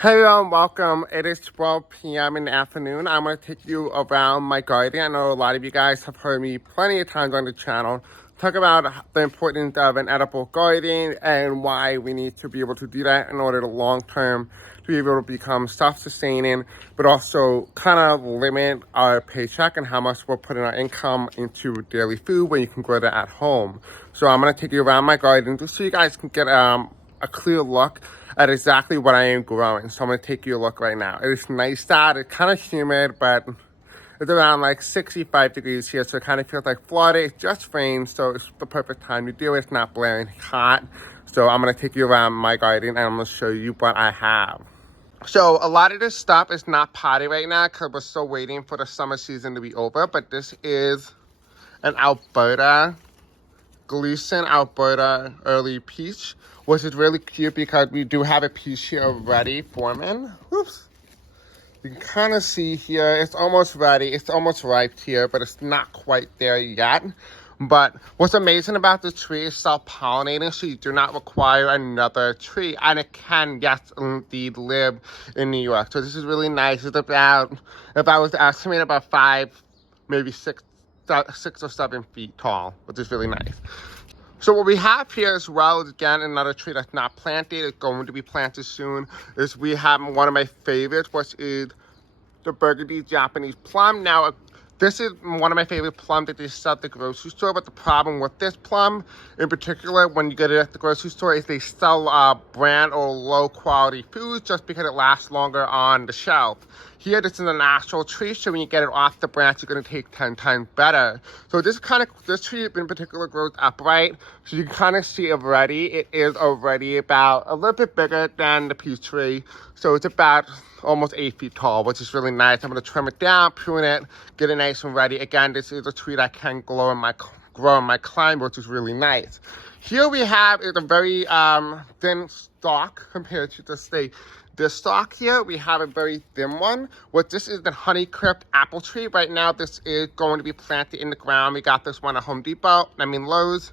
Hey everyone, welcome. It is 12 p.m. in the afternoon. I'm going to take you around my garden. I know a lot of you guys have heard me plenty of times on the channel talk about the importance of an edible garden and why we need to be able to do that in order to long term to be able to become self-sustaining, but also kind of limit our paycheck and how much we're putting our income into daily food when you can grow that at home. So I'm going to take you around my garden just so you guys can get a clear look at exactly what I am growing. So I'm going to take you a look right now. It is nice out. It's kind of humid, but it's around like 65 degrees here, so it kind of feels like Florida. It just rained, so it's the perfect time to do it. It's not blaring hot. So I'm going to take you around my garden, and I'm going to show you what I have. So a lot of this stuff is not potted right now because we're still waiting for the summer season to be over. But this is an Alberta Gleason Alberta early peach, which is really cute because we do have a peach here already forming. Oops. You can kind of see here, it's almost ready. It's almost ripe here, but it's not quite there yet. But what's amazing about the tree is self-pollinating, so you do not require another tree. And it can, yes, indeed, live in New York. So this is really nice. It's about, if I was to estimate, about 5, maybe 6 or 7 feet tall, which is really nice. So what we have here as well is, again, another tree that's not planted. It's going to be planted soon. Is we have one of my favorites, which is the burgundy Japanese plum. Now, this is one of my favorite plums that they sell at the grocery store, but the problem with this plum, in particular, when you get it at the grocery store, is they sell brand or low quality foods just because it lasts longer on the shelf. Here, this is a natural tree, so when you get it off the branch, it's going to take 10 times better. So this tree in particular grows upright, so you can kind of see already, it is already about a little bit bigger than the peach tree. So it's about almost 8 feet tall, which is really nice. I'm going to trim it down, prune it, get it nice and ready. Again, this is a tree that can grow in my climate, which is really nice. Here we have is a very thin stalk compared to this stalk here. We have a very thin one. This is the honeycrisp apple tree. Right now, this is going to be planted in the ground. We got this one at Lowe's.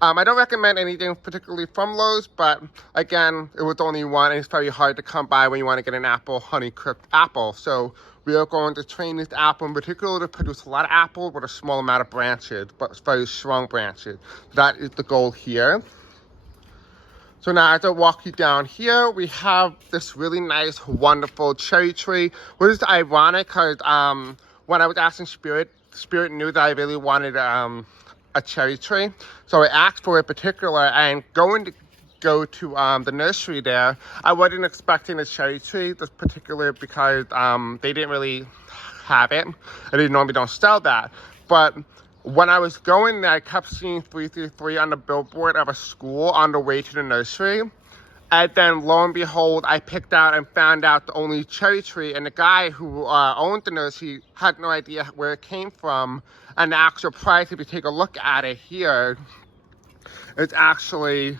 I don't recommend anything particularly from Lowe's, but again, it was only one, and it's very hard to come by when you want to get an honeycrisp apple. So we are going to train this apple in particular to produce a lot of apple with a small amount of branches, but very strong branches. That is the goal here. So now as I walk you down here, we have this really nice, wonderful cherry tree, which is ironic because when I was asking Spirit knew that I really wanted a cherry tree. So I asked for it particular, and going to go to the nursery there, I wasn't expecting a cherry tree, this particular, because they didn't really have it, and they normally don't sell that. But when I was going there, I kept seeing 333 on the billboard of a school on the way to the nursery. And then lo and behold, I picked out and found out the only cherry tree, and the guy who owned the nursery had no idea where it came from. And the actual price, if you take a look at it here, it's actually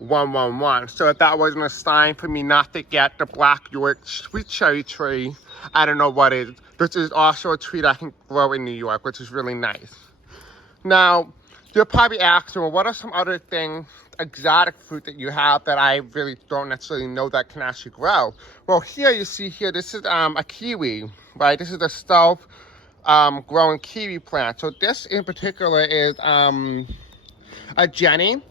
$111. So if that wasn't a sign for me not to get the Black York sweet cherry tree, I don't know what is. This is also a tree that I can grow in New York, which is really nice. Now, you're probably asking, well, what are some other things, exotic fruit that you have that I really don't necessarily know that can actually grow? Well, here you see here, this is a kiwi, right? This is a growing kiwi plant. So this in particular is a Jenny.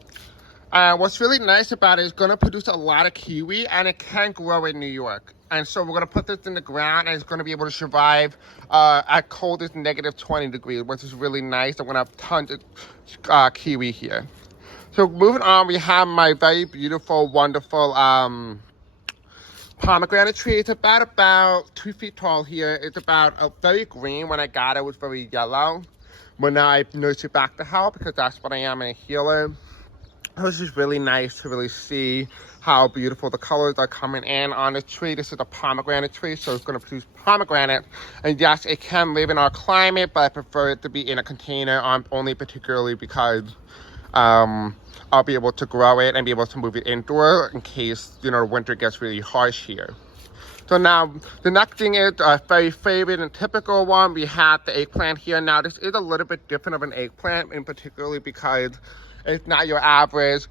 What's really nice about it is going to produce a lot of kiwi, and it can grow in New York. And so we're going to put this in the ground, and it's going to be able to survive at coldest -20 degrees, which is really nice. I'm going to have tons of kiwi here. So moving on, we have my very beautiful, wonderful pomegranate tree. It's about 2 feet tall here. It's about very green. When I got it, it was very yellow. But now I nursed it back to health because that's what I am, a healer. This is really nice to really see how beautiful the colors are coming in on the tree. This is a pomegranate tree, so it's going to produce pomegranate. And yes, it can live in our climate, but I prefer it to be in a container, only particularly because I'll be able to grow it and be able to move it indoor in case, the winter gets really harsh here. So now, the next thing is a very favorite and typical one. We have the eggplant here. Now, this is a little bit different of an eggplant, in particularly because it's not your average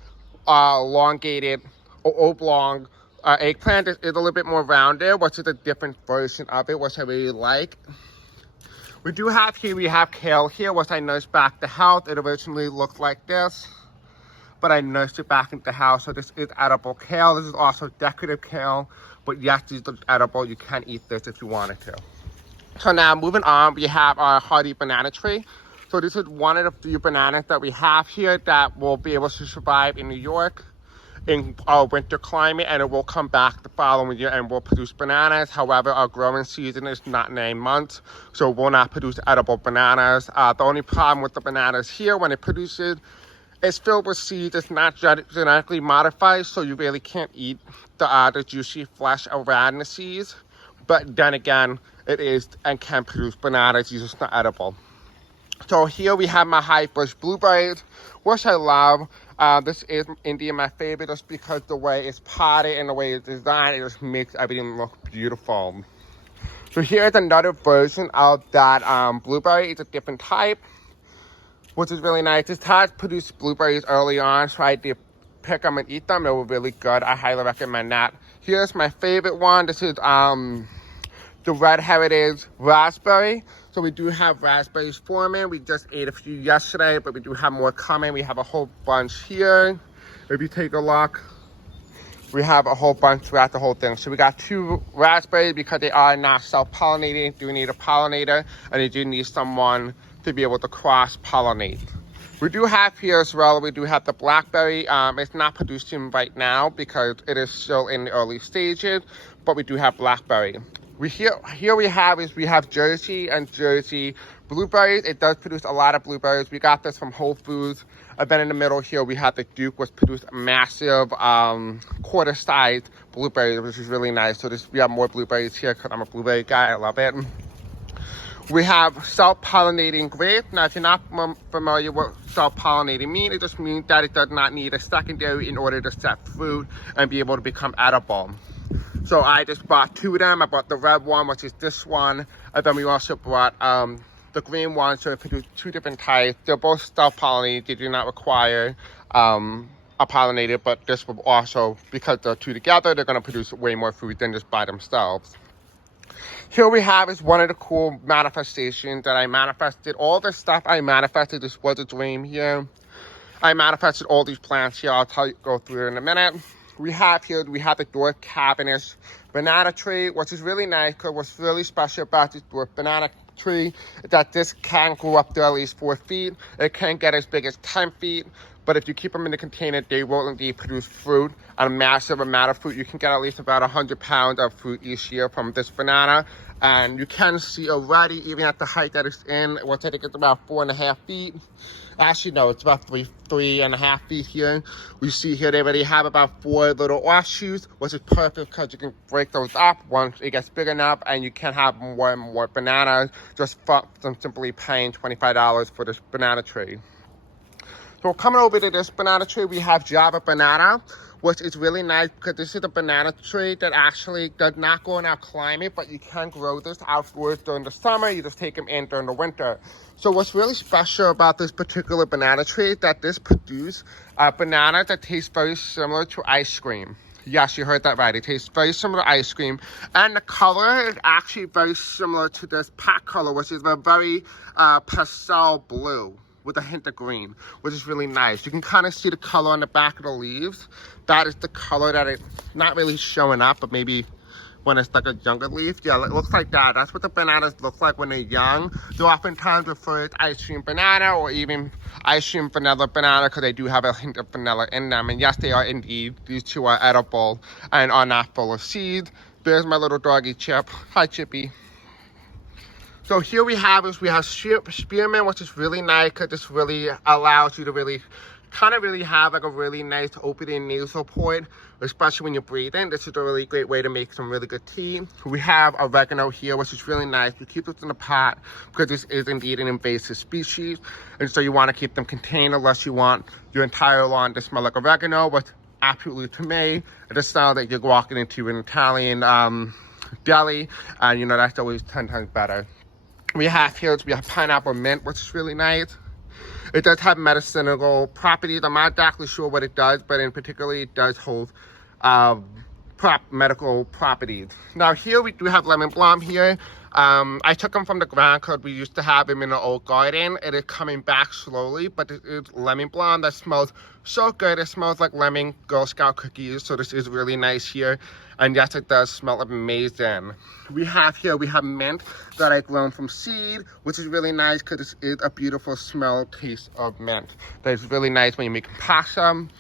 elongated or oblong Eggplant is a little bit more rounded, which is a different version of it, which I really like. We do have here, we have kale here, which I nursed back to health. It originally looked like this, but I nursed it back into health. So this is edible kale. This is also decorative kale, but yes, these are edible. You can eat this if you wanted to. So now moving on, we have our hardy banana tree. So this is one of the few bananas that we have here that will be able to survive in New York in our winter climate, and it will come back the following year and will produce bananas. However, our growing season is not 9 months, so it will not produce edible bananas. The only problem with the bananas here, when it produces, it's filled with seeds. It's not genetically modified, so you really can't eat the juicy flesh around the seeds. But then again, it is and can produce bananas. It's just not edible. So here we have my high bush blueberries, which I love. This is indeed my favorite just because the way it's potted and the way it's designed, it just makes everything look beautiful. So here's another version of that blueberry. It's a different type, which is really nice. This type produced blueberries early on, so I did pick them and eat them. They were really good. I highly recommend that. Here's my favorite one. This is the Red Heritage Raspberry. So we do have raspberries forming. We just ate a few yesterday, but we do have more coming. We have a whole bunch here. If you take a look, we have a whole bunch throughout the whole thing. So we got 2 raspberries because they are not self-pollinating. Do need a pollinator, and they do need someone to be able to cross-pollinate. We do have here as well, we do have the blackberry. It's not producing right now because it is still in the early stages, but we do have blackberry. Here we have Jersey and Jersey blueberries. It does produce a lot of blueberries. We got this from Whole Foods. And then in the middle here, we have the Duke, which produced massive quarter-sized blueberries, which is really nice. So we have more blueberries here because I'm a blueberry guy. I love it. We have self-pollinating grapes. Now, if you're not familiar with self-pollinating means, it just means that it does not need a secondary in order to set fruit and be able to become edible. So I just bought 2 of them. I bought the red one, which is this one, and then we also bought the green one. So it produced 2 different types. They're both self-pollinated. They do not require a pollinator, but this will also, because they're 2 together, they're going to produce way more fruit than just by themselves. Here we have is one of the cool manifestations that I manifested. All this stuff I manifested, this was a dream here. I manifested all these plants here. I'll go through it in a minute. We have the dwarf cabinet banana tree, which is really nice because what's really special about this dwarf banana tree is that this can grow up to at least 4 feet. It can get as big as 10 feet. But if you keep them in the container, they will indeed produce fruit, a massive amount of fruit. You can get at least about 100 pounds of fruit each year from this banana. And you can see already, even at the height that it's in, which I think it's about 4.5 feet. Actually, no, it's about 3.5 feet here. We see here they already have about 4 little offshoots, which is perfect because you can break those up once it gets big enough, and you can have more and more bananas just from simply paying $25 for this banana tree. So coming over to this banana tree, we have Java banana, which is really nice because this is a banana tree that actually does not grow in our climate, but you can grow this outdoors during the summer. You just take them in during the winter. So what's really special about this particular banana tree is that this produces a banana that tastes very similar to ice cream. Yes, you heard that right. It tastes very similar to ice cream. And the color is actually very similar to this pack color, which is a very pastel blue with a hint of green, which is really nice. You can kind of see the color on the back of the leaves. That is the color that it's not really showing up, but maybe when it's like a younger leaf. Yeah, it looks like that. That's what the bananas look like when they're young. They're oftentimes referred to ice cream banana or even ice cream vanilla banana because they do have a hint of vanilla in them. And yes, they are indeed. These 2 are edible and are not full of seeds. There's my little doggy Chip. Hi, Chippy. So here we have spearmint, which is really nice because this really allows you to really have like a really nice opening nasal port, especially when you're breathing. This is a really great way to make some really good tea. We have oregano here, which is really nice. We keep this in a pot because this is indeed an invasive species. And so you want to keep them contained unless you want your entire lawn to smell like oregano, which absolutely to me, it just sounds like you're walking into an Italian deli. And you know, that's always 10 times better. We have pineapple mint, which is really nice. It does have medicinal properties. I'm not exactly sure what it does, but in particular, it does hold medical properties. Now here we do have lemon balm here. I took them from the ground because we used to have them in the old garden. It is coming back slowly, but it is lemon balm that smells so good. It smells like lemon Girl Scout cookies, so this is really nice here. And yes, it does smell amazing. We have mint that I grown from seed, which is really nice because this is a beautiful smell taste of mint. That is really nice when you make possum.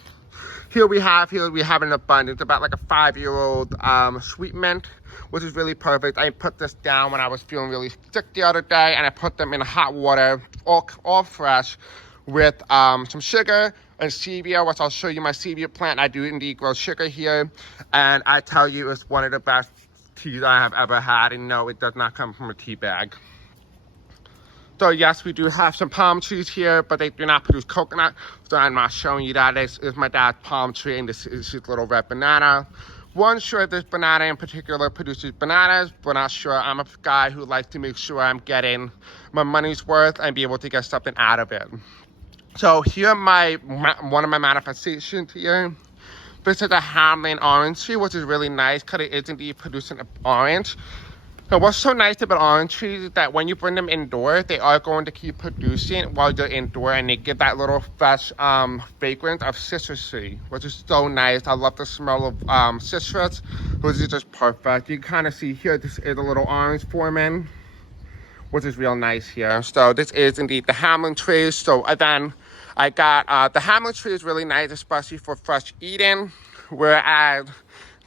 Here we have an abundance, about like a 5-year-old sweet mint, which is really perfect. I put this down when I was feeling really sick the other day, and I put them in hot water, all fresh, with some sugar and stevia, which I'll show you my stevia plant. I do indeed grow sugar here, and I tell you, it's one of the best teas I have ever had, and no, it does not come from a tea bag. So yes, we do have some palm trees here, but they do not produce coconut, so I'm not showing you that. This is my dad's palm tree, and this is his little red banana. One sure this banana in particular produces bananas, but not sure. I'm a guy who likes to make sure I'm getting my money's worth and be able to get something out of it. So here one of my manifestations here. This is a Hamlin orange tree, which is really nice because it is indeed producing an orange. And what's so nice about orange trees is that when you bring them indoors, they are going to keep producing while you're indoor, and they give that little fresh fragrance of citrusy, which is so nice. I love the smell of citrus, which is just perfect. You can kind of see here, this is a little orange forming, which is real nice here. So this is indeed the Hamlin tree. So then I got, the Hamlin tree is really nice, especially for fresh eating, whereas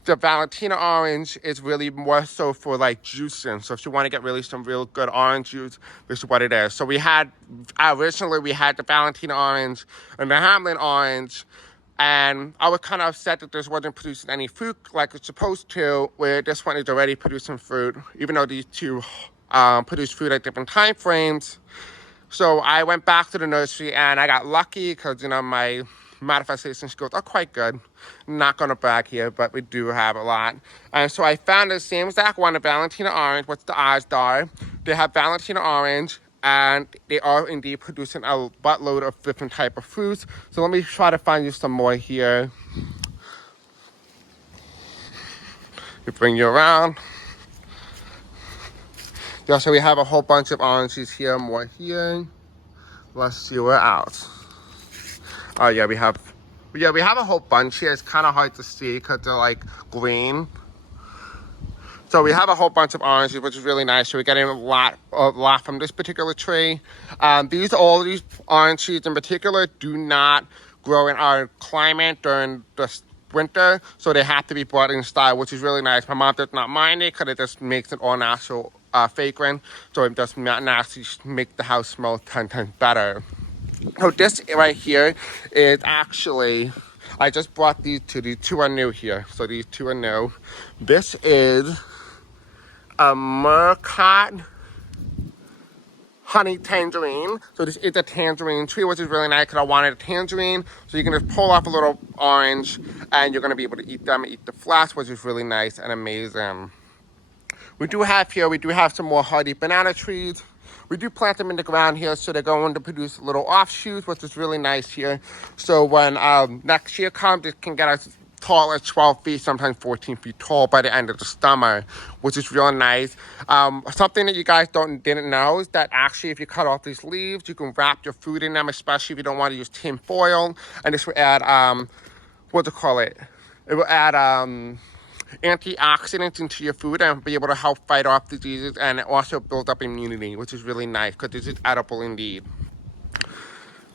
the Valentina orange is really more so for like juicing. So if you want to get really some real good orange juice, this is what it is. So originally we had the Valentina orange and the Hamlin orange, and I was kind of upset that this wasn't producing any fruit like it's supposed to, where this one is already producing fruit, even though these two produce fruit at different time frames. So I went back to the nursery and I got lucky because, you know, my manifestation skills are quite good. Not gonna brag here, but we do have a lot. And so I found the same exact one, the Valentina orange. What's the odds are? They have Valentina orange, and they are indeed producing a buttload of different type of fruits. So let me try to find you some more here. We bring you around. Yeah, so we have a whole bunch of oranges here, more here. Let's see what else. Oh yeah, we have a whole bunch here. It's kind of hard to see because they're like green. So we have a whole bunch of oranges, which is really nice. So we're getting a lot from this particular tree. All these orange trees in particular do not grow in our climate during the winter, so they have to be brought in style, which is really nice. My mom does not mind it because it just makes it all natural fragrant, so it does not naturally make the house smell 10 times better. So this right here is actually, I just brought these two are new here. So these two are new. This is a Murcott honey tangerine. So this is a tangerine tree, which is really nice because I wanted a tangerine. So you can just pull off a little orange and you're going to be able to eat them, eat the flesh, which is really nice and amazing. We do have some more hardy banana trees. We do plant them in the ground here, so they're going to produce little offshoots, which is really nice here. So when next year comes, it can get as tall as 12 feet, sometimes 14 feet tall by the end of the summer, which is real nice. Something that you guys didn't know is that actually if you cut off these leaves, you can wrap your food in them, especially if you don't want to use tin foil. And this will add, It will add antioxidants into your food and be able to help fight off diseases and also build up immunity, which is really nice because this is edible indeed.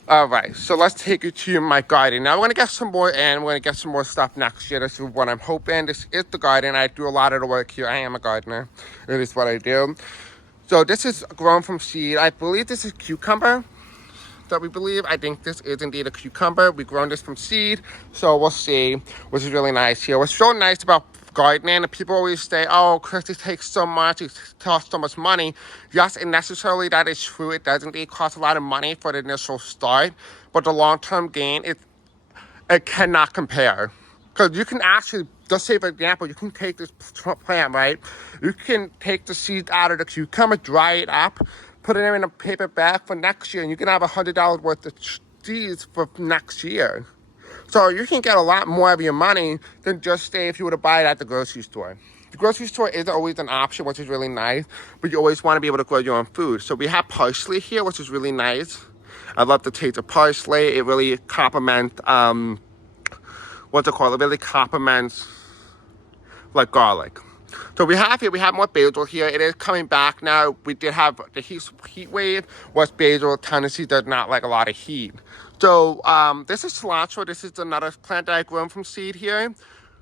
All right, so let's take you to my garden. Now we're going to get some more in. We're going to get some more stuff next year. This is what I'm hoping. This is the garden. I do a lot of the work here. I am a gardener. It is what I do. So this is grown from seed. I believe this is cucumber I think this is indeed a cucumber. We've grown this from seed, so we'll see, which is really nice here. What's so nice about gardening, people always say, oh, Chris, it takes so much, it costs so much money. Yes, and necessarily that is true. It does indeed cost a lot of money for the initial start, but the long-term gain, it cannot compare. Because you can actually, just say for example, you can take this plant, right? You can take the seeds out of the cucumber, dry it up, put it in a paper bag for next year, and you can have $100 worth of seeds for next year. So you can get a lot more of your money than just say if you were to buy it at the grocery store. The grocery store isn't always an option, which is really nice, but you always want to be able to grow your own food. So we have parsley here, which is really nice. I love the taste of parsley. It really complements, what's it called? It really complements like garlic. So we have more basil here. It is coming back now. We did have the heat wave. West basil, Tennessee does not like a lot of heat. So this is cilantro. This is another plant that I grown from seed here.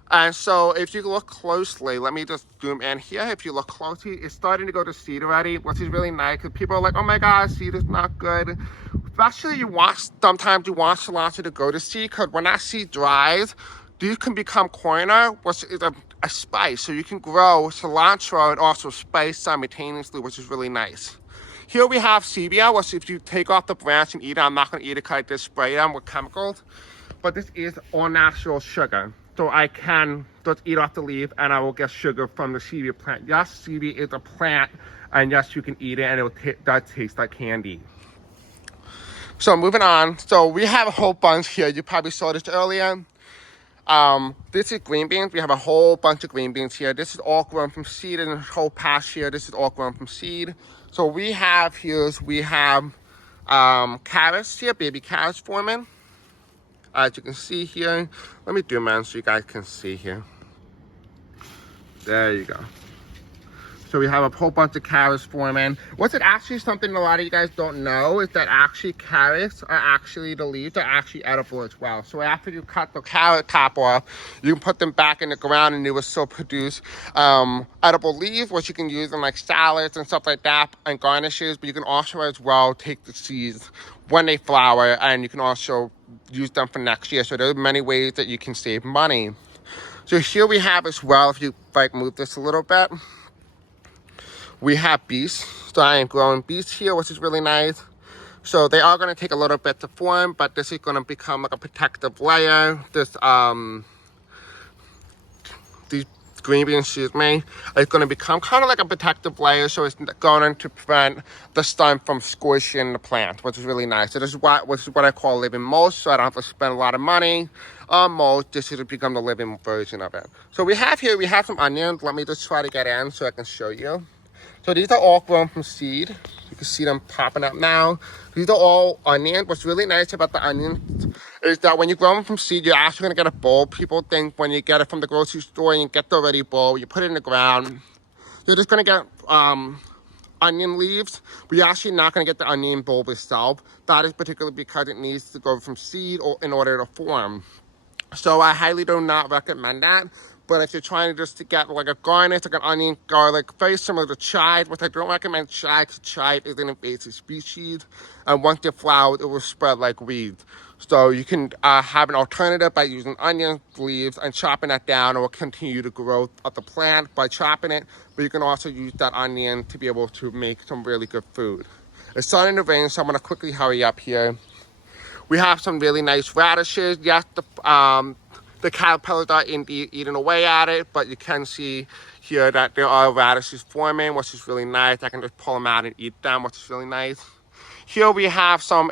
And so if you look closely, let me just zoom in here. If you look closely, it's starting to go to seed already, which is really nice because people are like, oh my God, seed is not good. Especially sometimes you want cilantro to go to seed because when that seed dries, these can become coriander, which is a spice. So you can grow cilantro and also spice simultaneously, which is really nice. Here we have stevia, which if you take off the branch and eat it, I'm not going to eat it because I just spray them with chemicals. But this is all natural sugar. So I can just eat off the leaf and I will get sugar from the stevia plant. Yes, stevia is a plant, and yes, you can eat it and it does taste like candy. So moving on. So we have a whole bunch here. You probably saw this earlier. This is green beans. We have a whole bunch of green beans here. This is all grown from seed, and the whole patch here, this is all grown from seed. So we have carrots here, baby carrots forming. As you can see here, let me zoom in so you guys can see here. There you go. So we have a whole bunch of carrots forming. What's it actually something a lot of you guys don't know is that actually carrots are actually, the leaves are actually edible as well. So after you cut the carrot top off, you can put them back in the ground and it will still produce edible leaves, which you can use in like salads and stuff like that and garnishes. But you can also as well take the seeds when they flower and you can also use them for next year. So there are many ways that you can save money. So here we have as well, if you like move this a little bit, we have beets. So I am growing beets here, which is really nice. So they are going to take a little bit to form, but this is going to become like a protective layer. These green beans, excuse me, it's going to become kind of like a protective layer, so it's going to prevent the sun from squishing the plant, which is really nice. So this is what I call living mulch, so I don't have to spend a lot of money on mulch. This is to become the living version of it. So we have some onions. Let me just try to get in so I can show you. So these are all grown from seed. You can see them popping up now. These are all onions. What's really nice about the onions is that when you grow them from seed, you're actually going to get a bulb. People think when you get it from the grocery store and you get the ready bulb, you put it in the ground, you're just going to get onion leaves, but you're actually not going to get the onion bulb itself. That is particularly because it needs to go from seed in order to form. So I highly do not recommend that. But if you're trying to get like a garnish, like an onion, garlic, very similar to chive, which I don't recommend chive, because chive is an invasive species. And once they're flowered, it will spread like weeds. So you can have an alternative by using onion leaves and chopping that down. It will continue the growth of the plant by chopping it. But you can also use that onion to be able to make some really good food. It's starting to rain, so I'm going to quickly hurry up here. We have some really nice radishes. Yes, the caterpillars are indeed eating away at it, but you can see here that there are radishes forming, which is really nice. I can just pull them out and eat them, which is really nice. Here we have some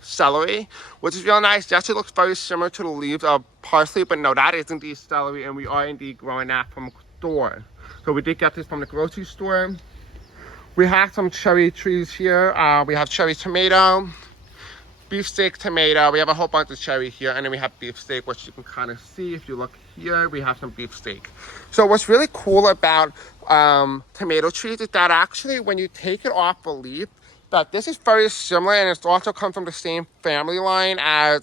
celery, which is real nice. It actually looks very similar to the leaves of parsley, but no, that is indeed celery, and we are indeed growing that from a store. So we did get this from the grocery store. We have some cherry trees here. We have cherry tomato, beefsteak tomato. We have a whole bunch of cherry here, and then we have beefsteak, which you can kind of see if you look here. We have some beefsteak. So what's really cool about tomato trees is that actually when you take it off the leaf, that this is very similar, and it's also come from the same family line as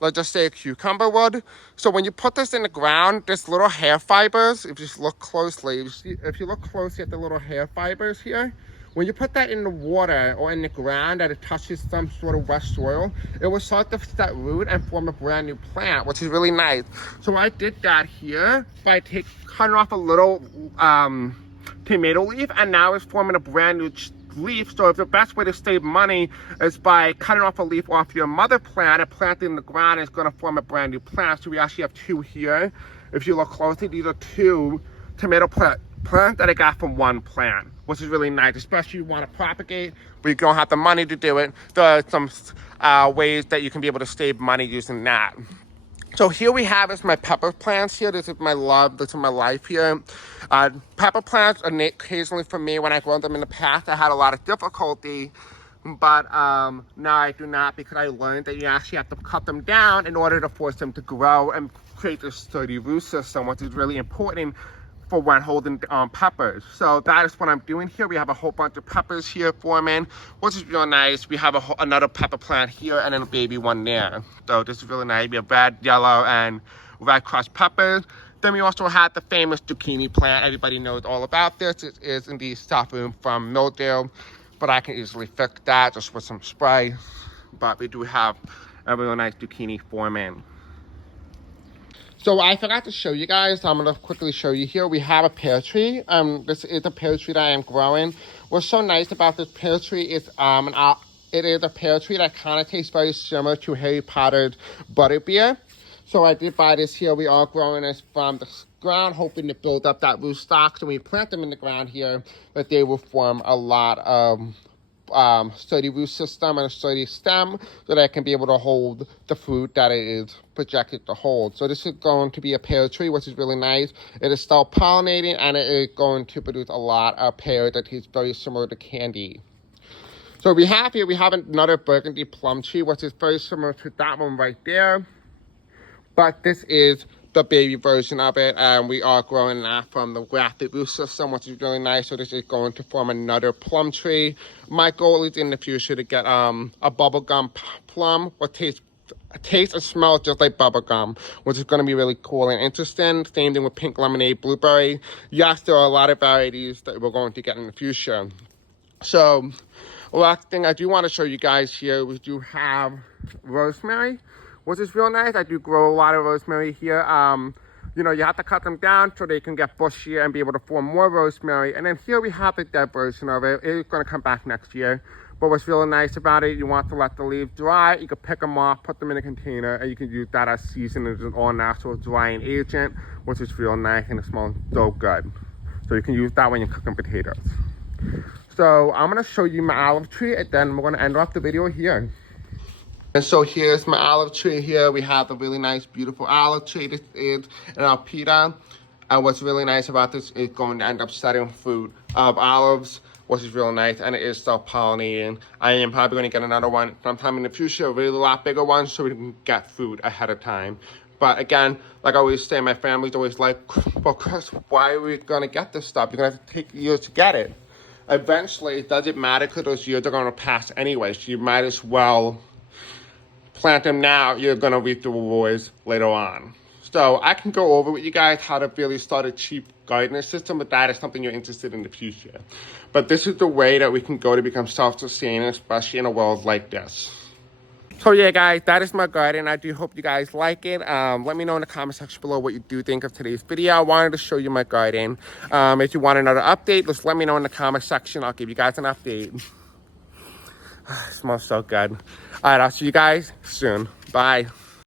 let's just say a cucumber would. So when you put this in the ground, there's little hair fibers. If you just look closely, if you look closely at the little hair fibers here, when you put that in the water or in the ground that it touches some sort of wet soil, it will start to set root and form a brand new plant, which is really nice. So I did that here by cutting off a little tomato leaf, and now it's forming a brand new leaf. So if the best way to save money is by cutting off a leaf off your mother plant and planting it in the ground, it's going to form a brand new plant. So we actually have two here. If you look closely, these are two tomato plants that I got from one plant, which is really nice, especially if you want to propagate, but you don't have the money to do it. There are some ways that you can be able to save money using that. So here we have is my pepper plants here. This is my love, this is my life here. Pepper plants are occasionally for me when I grown them in the past. I had a lot of difficulty, but now I do not, because I learned that you actually have to cut them down in order to force them to grow and create this sturdy root system, which is really important for when holding peppers. So that is what I'm doing here. We have a whole bunch of peppers here forming, which is real nice. We have another pepper plant here and then a baby one there. So this is really nice. We have red, yellow, and red crushed peppers. Then we also have the famous zucchini plant. Everybody knows all about this. It is indeed suffering from mildew, but I can easily fix that just with some spray. But we do have a really nice zucchini forming. So I forgot to show you guys, I'm going to quickly show you here. We have a pear tree. This is a pear tree that I am growing. What's so nice about this pear tree is it is a pear tree that kind of tastes very similar to Harry Potter's butterbeer. So I did buy this here. We are growing this from the ground, hoping to build up that root stock. So when we plant them in the ground here, that they will form a lot of sturdy root system and a sturdy stem, so that it can be able to hold the fruit that it is projected to hold. So this is going to be a pear tree, which is really nice. It is still pollinating, and it is going to produce a lot of pear that is very similar to candy. So we have another burgundy plum tree, which is very similar to that one right there, but this is the baby version of it, and we are growing that from the grafted root system, which is really nice. So this is going to form another plum tree. My goal is in the future to get a bubblegum plum, what tastes and smells just like bubblegum, which is going to be really cool and interesting. Same thing with pink lemonade blueberry. Yes, there are a lot of varieties that we're going to get in the future. So last thing I do want to show you guys here, we do have rosemary, which is real nice. I do grow a lot of rosemary here. You know, you have to cut them down so they can get bushier and be able to form more rosemary. And then here we have the dead version of it. It's going to come back next year. But what's really nice about it, you want to let the leaves dry. You can pick them off, put them in a container, and you can use that as seasoning as an all-natural drying agent, which is real nice and it smells so good. So you can use that when you're cooking potatoes. So I'm going to show you my olive tree, and then we're going to end off the video here. And so here's my olive tree here. We have a really nice, beautiful olive tree. This is an alpida. And what's really nice about this is going to end up setting fruit of olives, which is really nice, and it is self-pollinating. I am probably going to get another one sometime in the future, a really lot bigger one, so we can get food ahead of time. But again, like I always say, my family's always like, well, Chris, why are we going to get this stuff? You're going to have to take years to get it. Eventually, it doesn't matter because those years are going to pass anyway, so you might as well plant them now. You're going to reap the rewards later on. So I can go over with you guys how to really start a cheap gardening system, but that is something you're interested in the future. But this is the way that we can go to become self-sustaining, especially in a world like this. So yeah, guys, that is my garden. I do hope you guys like it. Let me know in the comment section below what you do think of today's video. I wanted to show you my garden. If you want another update, just let me know in the comment section. I'll give you guys an update. It smells so good. All right, I'll see you guys soon. Bye.